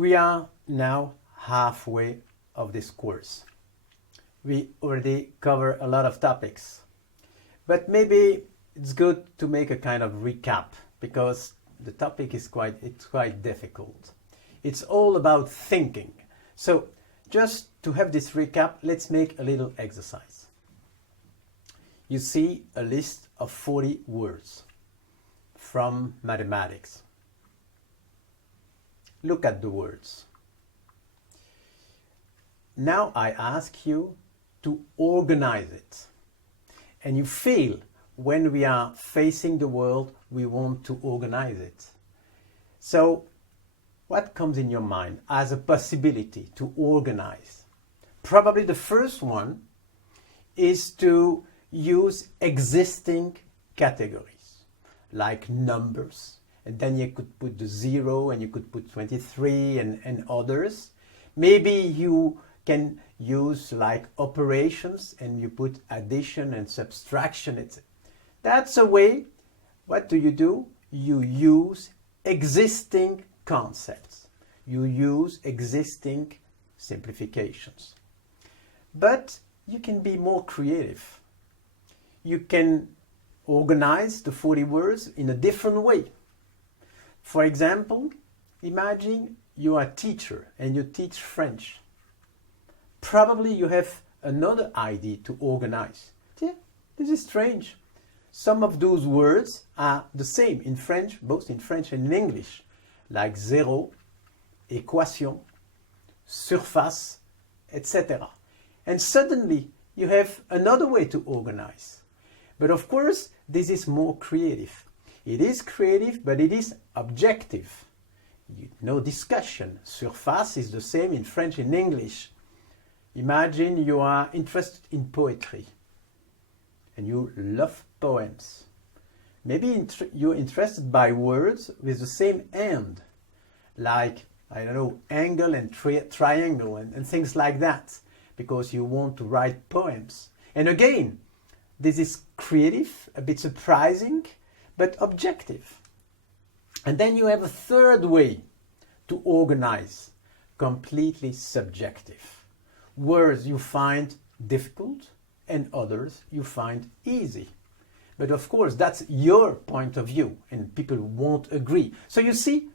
We are now halfway of this course. We already cover a lot of topics, but maybe it's good to make a kind of recap because the topic is quite difficult. It's all about thinking. So just to have this recap, let's make a little exercise. You see a list of 40 words from mathematics. Look at the words. Now I ask you to organize it. And you feel when we are facing the world, we want to organize it. So what comes in your mind as a possibility to organize? Probably the first one is to use existing categories like numbers. And then you could put the 0 and you could put 23 and others. Maybe you can use like operations and you put addition and subtraction. That's a way. What do? You use existing concepts. You use existing simplifications. But you can be more creative. You can organize the 40 words in a different way. For example, imagine you are a teacher and you teach French. Probably you have another idea to organize. Yeah, this is strange. Some of those words are the same in French, both in French and in English, like zéro, équation, surface, etc. And suddenly you have another way to organize. But of course, this is more creative. It is creative, but it is objective. No discussion. Surface is the same in French and English. Imagine you are interested in poetry and you love poems. Maybe you're interested by words with the same end, like, I don't know, angle and triangle and things like that, because you want to write poems. And again, this is creative, a bit surprising, but objective. And then you have a third way to organize, completely subjective. Words you find difficult and others you find easy. But of course, that's your point of view and people won't agree. So you see,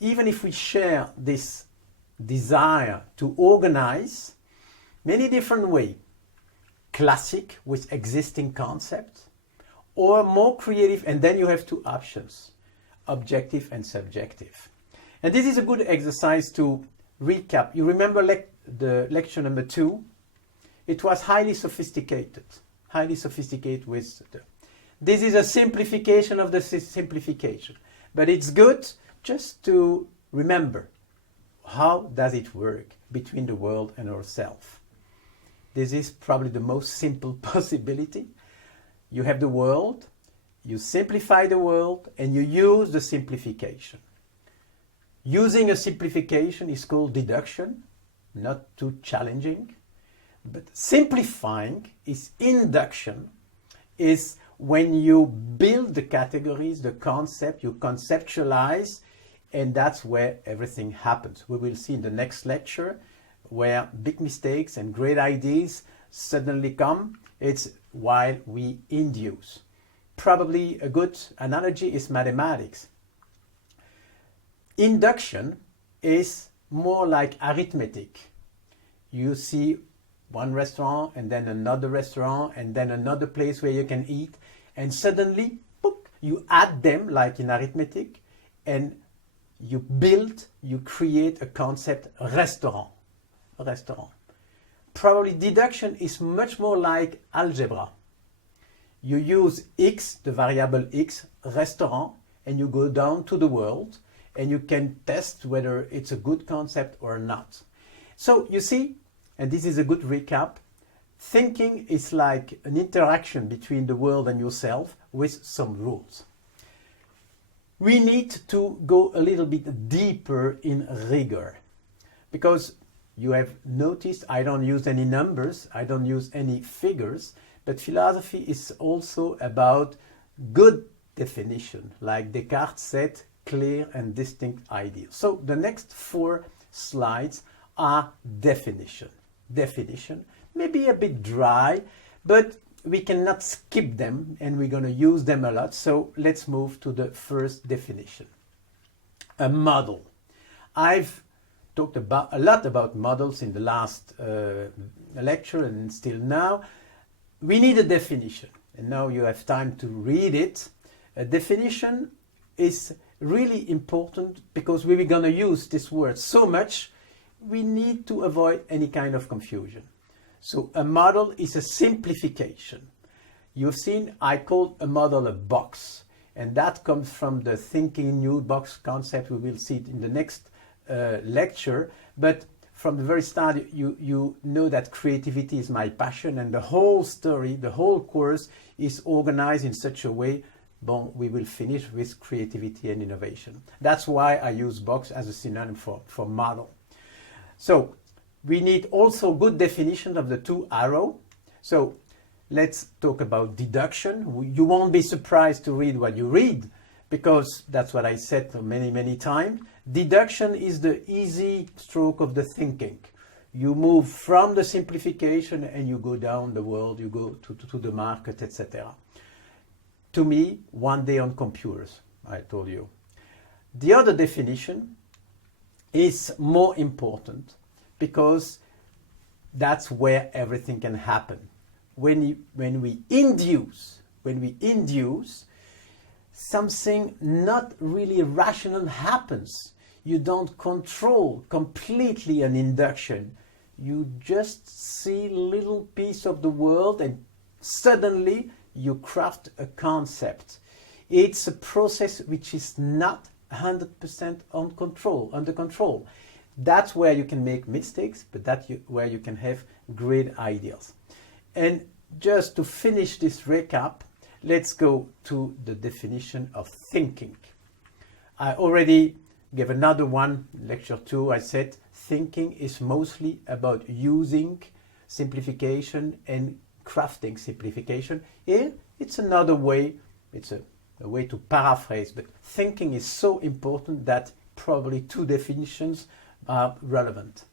even if we share this desire to organize, many different ways, classic with existing concepts, or more creative, and then you have two options, objective and subjective. And this is a good exercise to recap. You remember the lecture number 2? It was highly sophisticated with this is a simplification of the simplification. But it's good just to remember how does it work between the world and ourselves. This is probably the most simple possibility. You have the world, you simplify the world, and you use the simplification. Using a simplification is called deduction, not too challenging. But simplifying is induction, is when you build the categories, the concept, you conceptualize, and that's where everything happens. We will see in the next lecture where big mistakes and great ideas suddenly come. It's while we induce. Probably a good analogy is mathematics. Induction is more like arithmetic. You see one restaurant and then another restaurant and then another place where you can eat, and suddenly boop, you add them like in arithmetic and you create a concept, restaurant. Probably deduction is much more like algebra. You use x, the variable x, restaurant, and you go down to the world and you can test whether it's a good concept or not. So you see, and this is a good recap, thinking is like an interaction between the world and yourself with some rules. We need to go a little bit deeper in rigor because you have noticed I don't use any numbers, I don't use any figures, but philosophy is also about good definition. Like Descartes said, clear and distinct ideas. So the next 4 slides are definition. Definition, maybe a bit dry, but we cannot skip them and we're going to use them a lot. So let's move to the first definition. A model. I've talked a lot about models in the last lecture and still now. We need a definition, and now you have time to read it. A definition is really important because we're going to use this word so much, we need to avoid any kind of confusion. So a model is a simplification. You've seen I called a model a box, and that comes from the thinking new box concept. We will see it in the next lecture, but from the very start you know that creativity is my passion, and the whole story, the whole course is organized in such a way, we will finish with creativity and innovation. That's why I use box as a synonym for model. So we need also good definition of the 2 arrows. So let's talk about deduction. You won't be surprised to read what you read, because that's what I said many times. Deduction is the easy stroke of the thinking. You move from the simplification and you go down the world, you go to the market, etc. To me, one day on computers, I told you. The other definition is more important because that's where everything can happen. When we induce, something not really rational happens. You don't control completely an induction. You just see a little piece of the world and suddenly you craft a concept. It's a process which is not 100% under control. That's where you can make mistakes, but that's where you can have great ideas. And just to finish this recap, let's go to the definition of thinking. I already gave another one, lecture 2. I said thinking is mostly about using simplification and crafting simplification. Here, it's another way, it's a way to paraphrase, but thinking is so important that probably 2 definitions are relevant.